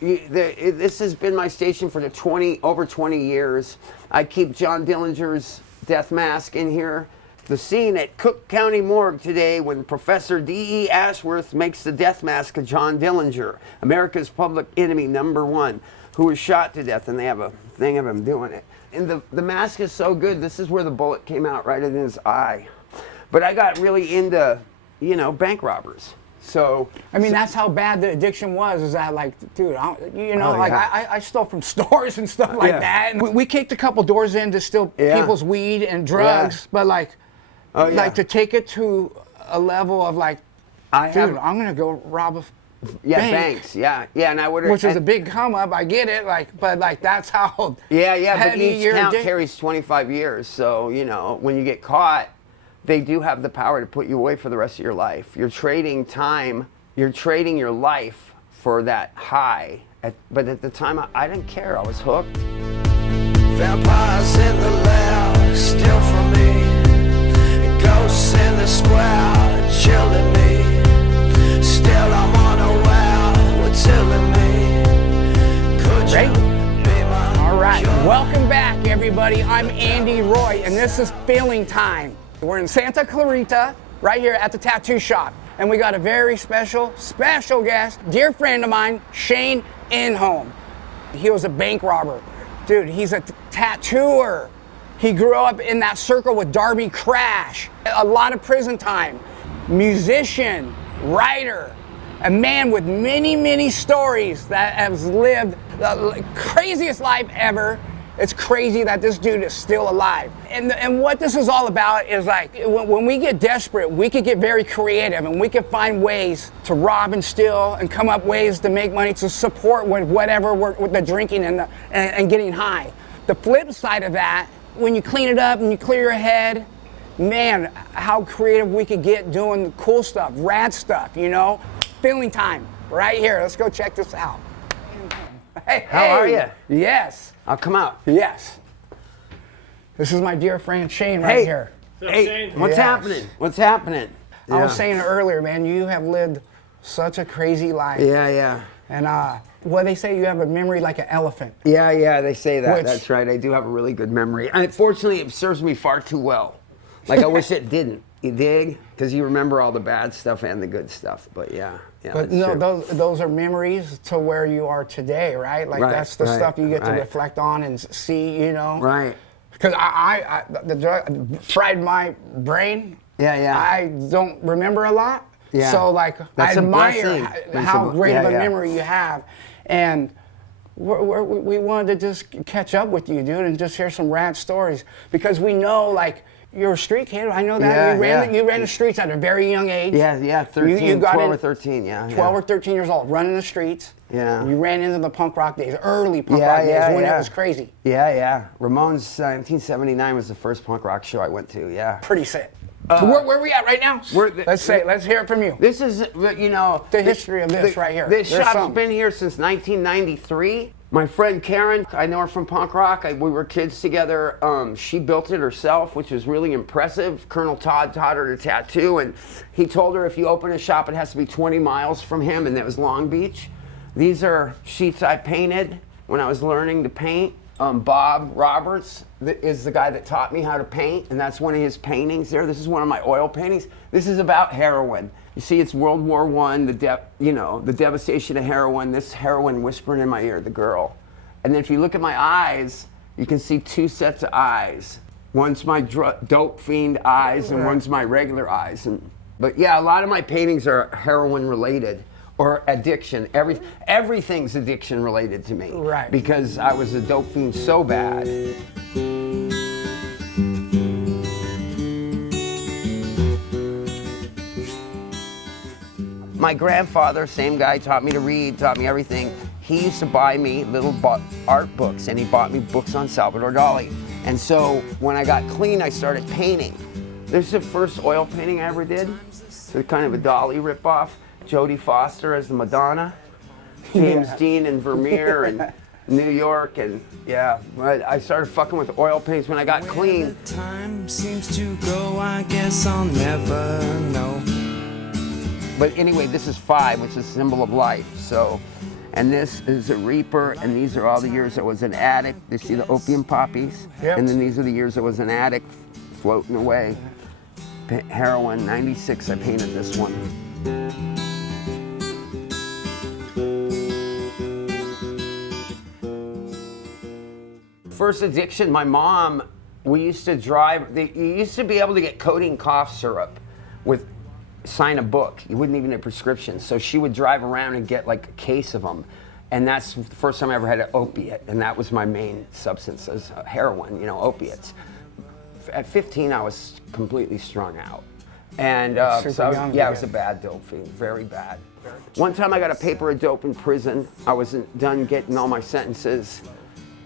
This has been my station for over 20 years. I keep John Dillinger's death mask in here. The scene at Cook County Morgue today when Professor D.E. Ashworth makes the death mask of John Dillinger, America's public enemy #1, who was shot to death, and they have a thing of him doing it. And the mask is so good. This is where the bullet came out, right in his eye. But I got really into, bank robbers. So I mean, that's how bad the addiction was. Is that like, dude, I stole from stores and stuff like that. And we kicked a couple doors in to steal people's weed and drugs, but like to take it to a level of like, I'm gonna go rob a bank. Banks, and I would have, which is a big come up. I get it, but that's how. But each count carries 25 years. So when you get caught, they do have the power to put you away for the rest of your life. You're trading time. You're trading your life for that high. But at the time, I didn't care. I was hooked. Vampires in the lair, steal from me. Ghosts in the square, chilling me. Still I'm unaware, what's killing me. Could you be my All right, welcome back, everybody. I'm Andy Roy, and this is Feeling Time. We're in Santa Clarita, right here at the tattoo shop. And we got a very special guest, dear friend of mine, Shane Enholm. He was a bank robber. Dude, he's a tattooer. He grew up in that circle with Darby Crash. A lot of prison time. Musician, writer, a man with many, many stories that has lived the craziest life ever. It's crazy that this dude is still alive. And what this is all about is like, when we get desperate, we could get very creative and we could find ways to rob and steal and come up ways to make money to support whatever with the drinking and getting high. The flip side of that, when you clean it up and you clear your head, man, how creative we could get doing cool stuff, rad stuff, Feeling Time, right here. Let's go check this out. Hey, how are you? Yes. I'll come out. Yes. This is my dear friend Shane right here. Hey, Shane? What's happening? What's happening? I was saying earlier, man, you have lived such a crazy life. Yeah. And they say you have a memory like an elephant. Yeah, they say that. That's right. I do have a really good memory. Unfortunately, it serves me far too well. Like, I wish it didn't. You dig? Because you remember all the bad stuff and the good stuff. But yeah, but no, those are memories to where you are today, right? Like that's the stuff you get to reflect on and see, Right. Because the drug fried my brain. Yeah. I don't remember a lot. Yeah. So like, that's I admire how great of a memory you have, and we wanted to just catch up with you, dude, and just hear some rad stories because we know like. You're a street kid. I know that. You ran the streets at a very young age. Yeah, 13, 12 or 13, 12 or 13 years old, running the streets. Yeah. You ran into the punk rock days, early punk rock days when it was crazy. Yeah. Ramones 1979 was the first punk rock show I went to, Pretty sick. Where are we at right now? Let's hear it from you. This is, the history of this right here. This shop's been here since 1993. My friend Karen, I know her from punk rock. We were kids together. She built it herself, which was really impressive. Colonel Todd taught her to tattoo, and he told her if you open a shop, it has to be 20 miles from him, and that was Long Beach. These are sheets I painted when I was learning to paint. Bob Roberts is the guy that taught me how to paint, and that's one of his paintings there. This is one of my oil paintings. This is about heroin. You see, it's World War I, the devastation of heroin, this heroin whispering in my ear, the girl. And then if you look at my eyes, you can see two sets of eyes. One's my dope fiend eyes, and one's my regular eyes. But yeah, a lot of my paintings are heroin related. Or addiction. Everything's addiction related to me. Right. Because I was a dope fiend so bad. My grandfather, same guy, taught me to read, taught me everything. He used to buy me little art books, and he bought me books on Salvador Dali. And so when I got clean, I started painting. This is the first oil painting I ever did. So kind of a Dali ripoff. Jodie Foster as the Madonna, James Dean in Vermeer and New York, and I started fucking with oil paints when I got clean. Time seems to go, I guess I'll never know. But anyway, this is 5, which is a symbol of life. So And this is a reaper, and these are all the years I was an addict. You see the opium poppies? Yep. And then these are the years I was an addict, floating away. Heroin, 96, I painted this one. First addiction, my mom, we used to drive, you used to be able to get codeine cough syrup sign a book. You wouldn't even need a prescription. So she would drive around and get like a case of them. And that's the first time I ever had an opiate. And that was my main substance, as heroin, opiates. At 15, I was completely strung out. And so I was a bad dope fiend, very bad. One time I got a paper of dope in prison. I wasn't done getting all my sentences.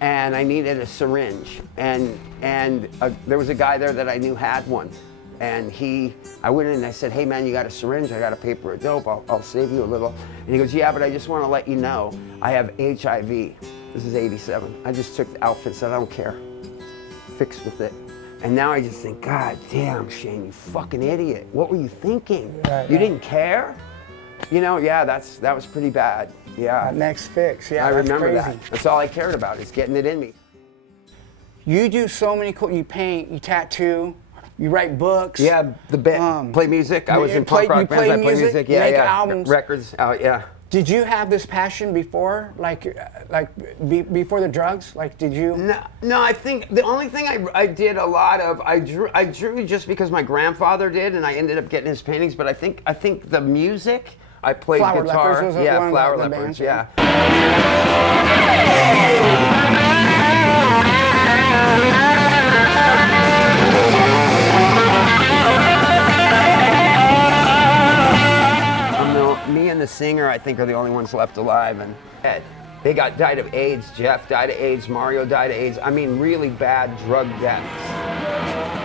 And I needed a syringe, and there was a guy there that I knew had one, and I went in and I said, hey man, you got a syringe? I got a paper of dope, I'll save you a little. And he goes, yeah, but I just want to let you know, I have HIV. This is 87. I just took the outfit and said, I don't care, fixed with it. And now I just think, God damn, Shane, you fucking idiot. What were you thinking? You didn't care? Yeah, that was pretty bad. Yeah. Next fix, yeah. I remember crazy. that. That's all I cared about, is getting it in me. You do so many cool, you paint, you tattoo, you write books. Yeah, the band, play music. I was in punk rock bands, I play music. Yeah, make albums. Records out, yeah. Did you have this passion before, before the drugs? Like, did you? No, I think the only thing I did a lot of, I drew just because my grandfather did, and I ended up getting his paintings, but I think the music, I played Flower guitar. Leopards was yeah, one Flower of the Leopards, bands, yeah. Me and the singer, I think, are the only ones left alive, and they died of AIDS. Jeff died of AIDS. Mario died of AIDS. I mean, really bad drug deaths.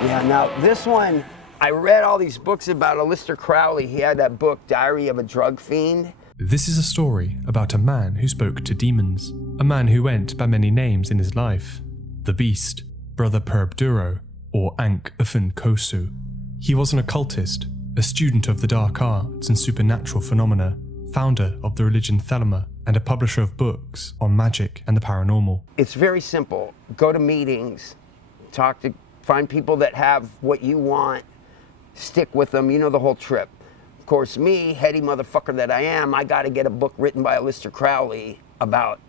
Yeah, now this one, I read all these books about Aleister Crowley. He had that book, Diary of a Drug Fiend. This is a story about a man who spoke to demons, a man who went by many names in his life: the Beast, Brother Perb Duro, or Ankh Ufun Kosu. He was an occultist, a student of the dark arts and supernatural phenomena, founder of the religion Thelema, and a publisher of books on magic and the paranormal. It's very simple. Go to meetings, find people that have what you want, stick with them, the whole trip. Of course, me, heady motherfucker that I am, I gotta get a book written by Aleister Crowley about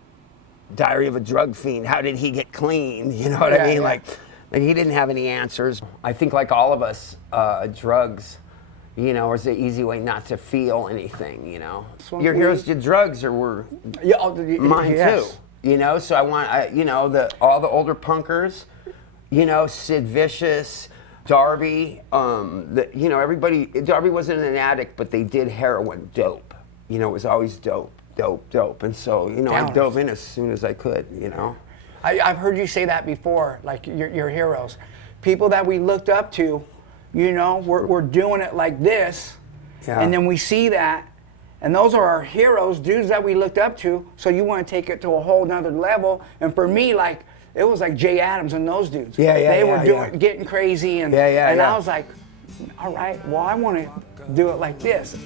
Diary of a Drug Fiend. How did he get clean? You know what I mean? Yeah. Like, he didn't have any answers. I think like all of us, drugs, is the easy way not to feel anything, Your heroes did drugs or were mine too, So I want, all the older punkers, Sid Vicious, Darby, everybody, Darby wasn't an addict, but they did heroin, dope. It was always dope. And so, I dove in as soon as I could, I've heard you say that before, like your heroes. People that we looked up to, we're doing it like this, and then we see that, and those are our heroes, dudes that we looked up to, so you want to take it to a whole nother level. And for me, like, it was like Jay Adams and those dudes. They were getting crazy, and I was like, all right, well, I want to do it like this.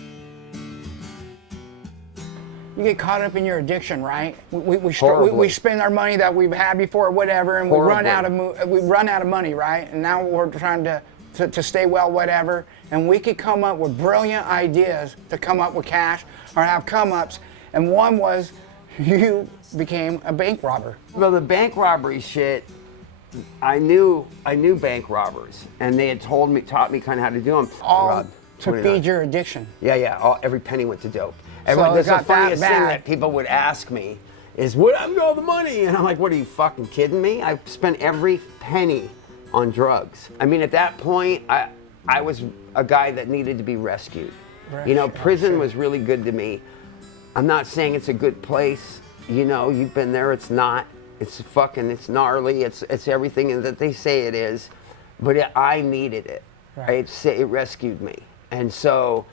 You get caught up in your addiction, right? We spend our money that we've had before or whatever, and we run out of money, right? And now we're trying to stay well, whatever, and we could come up with brilliant ideas to come up with cash or have come-ups, and one was you became a bank robber. Well, the bank robbery shit, I knew bank robbers, and they had taught me kind of how to do them. All to feed your addiction. Yeah, every penny went to dope. That's the funniest thing that people would ask me is, where'd I get all the money? And I'm like, what, are you fucking kidding me? I spent every penny on drugs. I mean, at that point, I was a guy that needed to be rescued. Prison was really good to me. I'm not saying it's a good place. You've been there, it's not. It's gnarly, it's everything that they say it is. But I needed it. Right. It rescued me. And so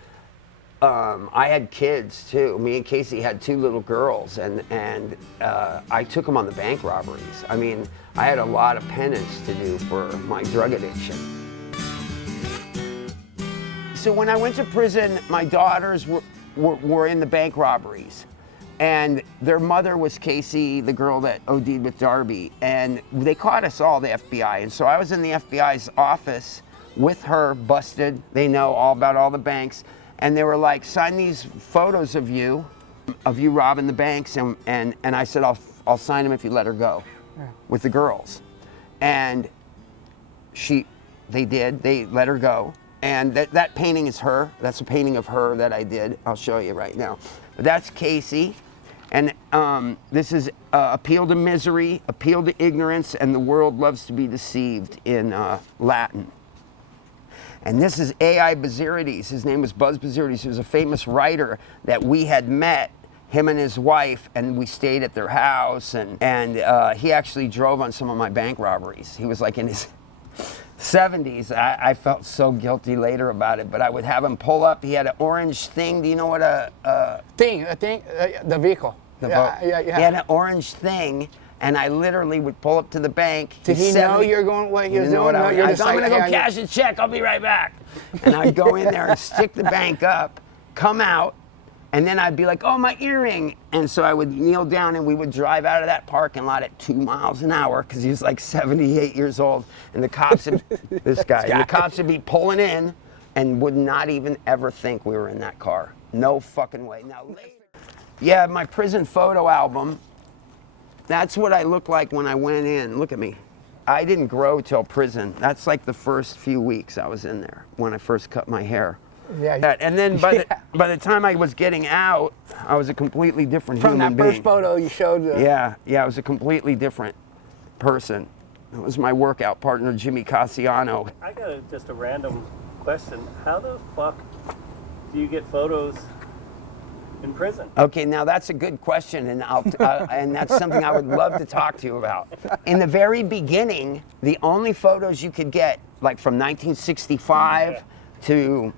I had kids too. Me and Casey had 2 little girls, and I took them on the bank robberies. I mean, I had a lot of penance to do for my drug addiction. So when I went to prison, my daughters were in the bank robberies. And their mother was Casey, the girl that OD'd with Darby. And they caught us all, the FBI. And so I was in the FBI's office with her, busted. They know all about all the banks. And they were like, sign these photos of you robbing the banks. And I said, I'll sign them if you let her go with the girls. And they did, they let her go. And that painting is her. That's a painting of her that I did. I'll show you right now. But that's Casey. And this is appeal to misery, appeal to ignorance, and the world loves to be deceived in Latin. And this is A.I. Bazirides. His name was Buzz Bazirides. He was a famous writer that we had met, him and his wife, and we stayed at their house. And he actually drove on some of my bank robberies. He was like in his 70s. I felt so guilty later about it, but I would have him pull up. He had an orange thing. Do you know what a thing, the vehicle. Yeah. He had an orange thing, and I literally would pull up to the bank. Did he know you're going, what he was doing? I'm gonna go cash a check, I'll be right back. And I'd go in there and stick the bank up, come out, and then I'd be like, oh, my earring. And so I would kneel down and we would drive out of that parking lot at 2 miles an hour because he was like 78 years old. And the cops, and the cops would be pulling in and would not even ever think we were in that car. No fucking way. Now, later, yeah, my prison photo album, that's what I looked like when I went in. Look at me. I didn't grow till prison. That's like the first few weeks I was in there when I first cut my hair. Yeah. And then by the time I was getting out, I was a completely different human being. From that first photo you showed. Yeah, I was a completely different person. That was my workout partner, Jimmy Cassiano. I got just a random question. How the fuck do you get photos in prison? Okay, now that's a good question, and and that's something I would love to talk to you about. In the very beginning, the only photos you could get, like from 1965 to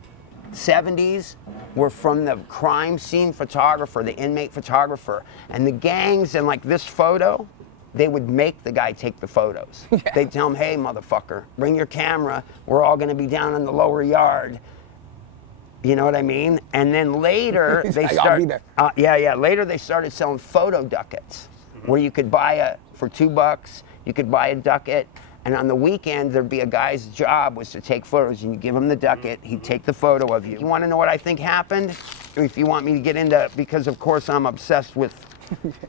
70s, were from the crime scene photographer, the inmate photographer. And the gangs, and like this photo, they would make the guy take the photos. Yeah. They'd tell him, hey, motherfucker, bring your camera. We're all gonna be down in the lower yard. You know what I mean? And then later, later they started selling photo ducats, where you could buy for $2, you could buy a ducat. And on the weekend, there'd be a guy's job was to take photos, and you give him the ducat, he'd take the photo of you. You wanna know what I think happened? If you want me to get into, because of course I'm obsessed with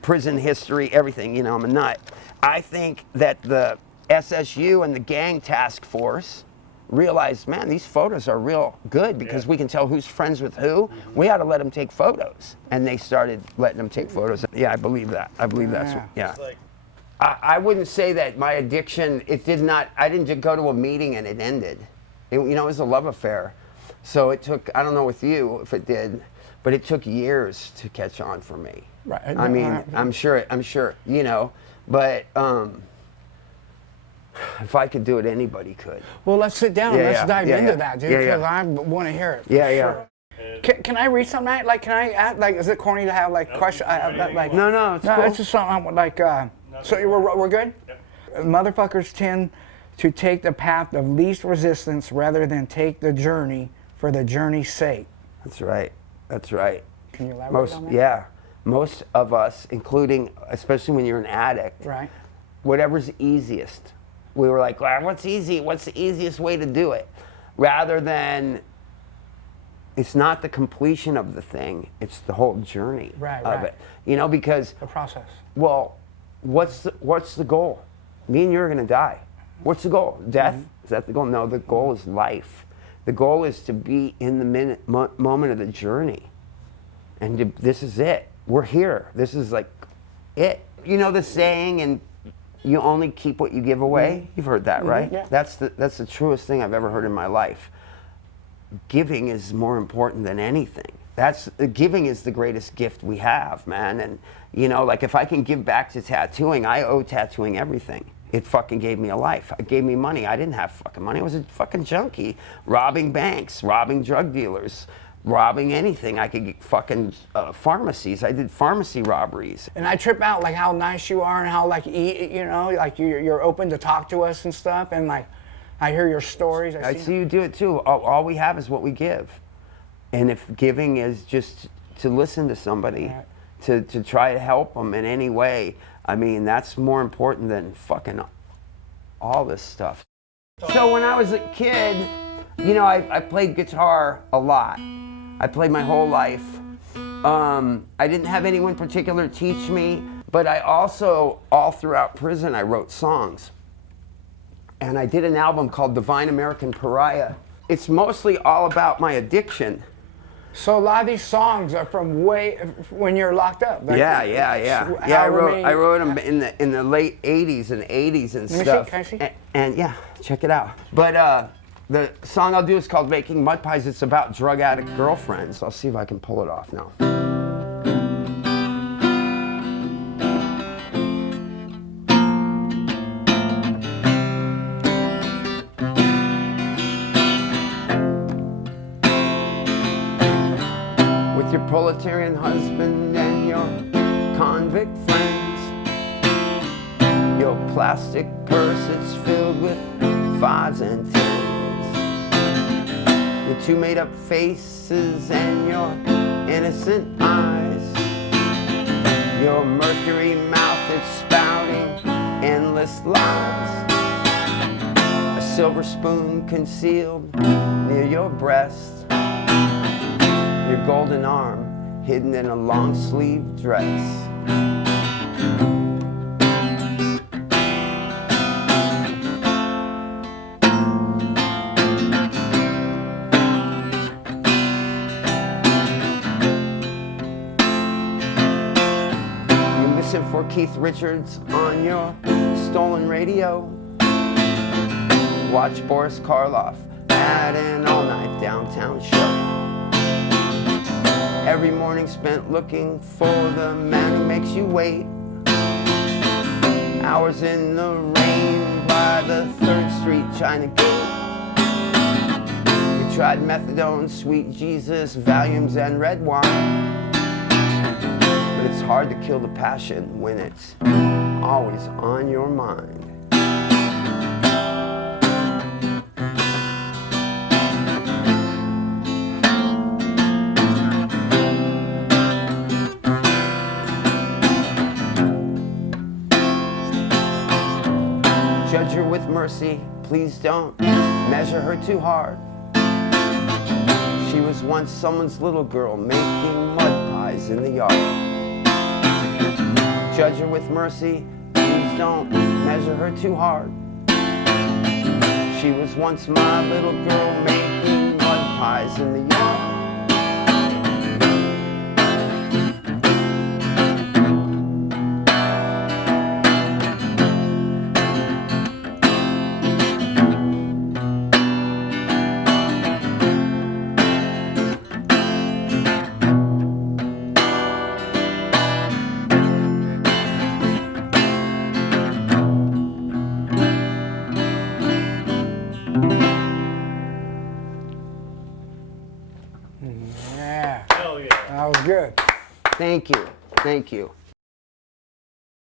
prison history, everything, you know, I'm a nut. I think that the SSU and the gang task force realized, man, these photos are real good because we can tell who's friends with who. We ought to let them take photos. And they started letting them take photos. Yeah, I believe that. I believe that's, yeah. I wouldn't say that my addiction, I didn't just go to a meeting and it ended. It was a love affair. So it took, I don't know with you if it did, but it took years to catch on for me. Right. I mean, I'm sure, you know, but if I could do it, anybody could. Well, let's sit down and let's dive into that, dude, because I want to hear it. Yeah. Can I read something? Like, can I add, like, is it corny to have, like, questions? Like, no, it's cool. It's just something like, so we're good? Yep. Motherfuckers tend to take the path of least resistance rather than take the journey for the journey's sake. That's right. Can you elaborate on that? Yeah. Most of us, including, especially when you're an addict, right? Whatever's easiest. We were like, well, what's easy? What's the easiest way to do it? Rather than, it's not the completion of the thing, it's the whole journey of it. You know, because the process. Well, what's the goal? Me and you are gonna die. What's the goal? Death? Is that the goal? No, the goal is life. The goal is to be in the moment of the journey. And this is it. We're here. This is like it. You know the saying, and you only keep what you give away? You've heard that, right? Yeah. That's the truest thing I've ever heard in my life. Giving is more important than anything. Giving is the greatest gift we have, man. And you know, like if I can give back to tattooing, I owe tattooing everything. It fucking gave me a life. It gave me money. I didn't have fucking money. I was a fucking junkie, robbing banks, robbing drug dealers, robbing anything. I could get fucking pharmacies. I did pharmacy robberies. And I trip out like how nice you are and how like, you know, like you're open to talk to us and stuff. And like, I hear your stories. I see you do it too. All we have is what we give. And if giving is just to listen to somebody, to try to help them in any way. I mean, that's more important than fucking all this stuff. So when I was a kid, you know, I played guitar a lot. I played my whole life. I didn't have anyone particular teach me, but I also, all throughout prison, I wrote songs. And I did an album called Divine American Pariah. It's mostly all about my addiction. So a lot of these songs are from when you're locked up. Like, Yeah. I wrote them in the late 80s and 80s and stuff. Can I see? And yeah, check it out. But the song I'll do is called Making Mud Pies. It's about drug addict girlfriends. I'll see if I can pull it off now. Your proletarian husband and your convict friends, your plastic purse it's filled with 5s and 10s, your 2 made-up faces and your innocent eyes, your mercury mouth that's spouting endless lies, a silver spoon concealed near your breast, your golden arm hidden in a long-sleeved dress. You're missing for Keith Richards on your stolen radio. Watch Boris Karloff at an all-night downtown show. Every morning spent looking for the man who makes you wait. Hours in the rain by the 3rd Street China Gate. You tried methadone, sweet Jesus, Valiums, and red wine. But it's hard to kill the passion when it's always on your mind. Judge her with mercy, please don't measure her too hard. She was once someone's little girl making mud pies in the yard. Judge her with mercy, please don't measure her too hard. She was once my little girl making mud pies in the yard. Yeah. Hell yeah. That was good. Thank you. Thank you.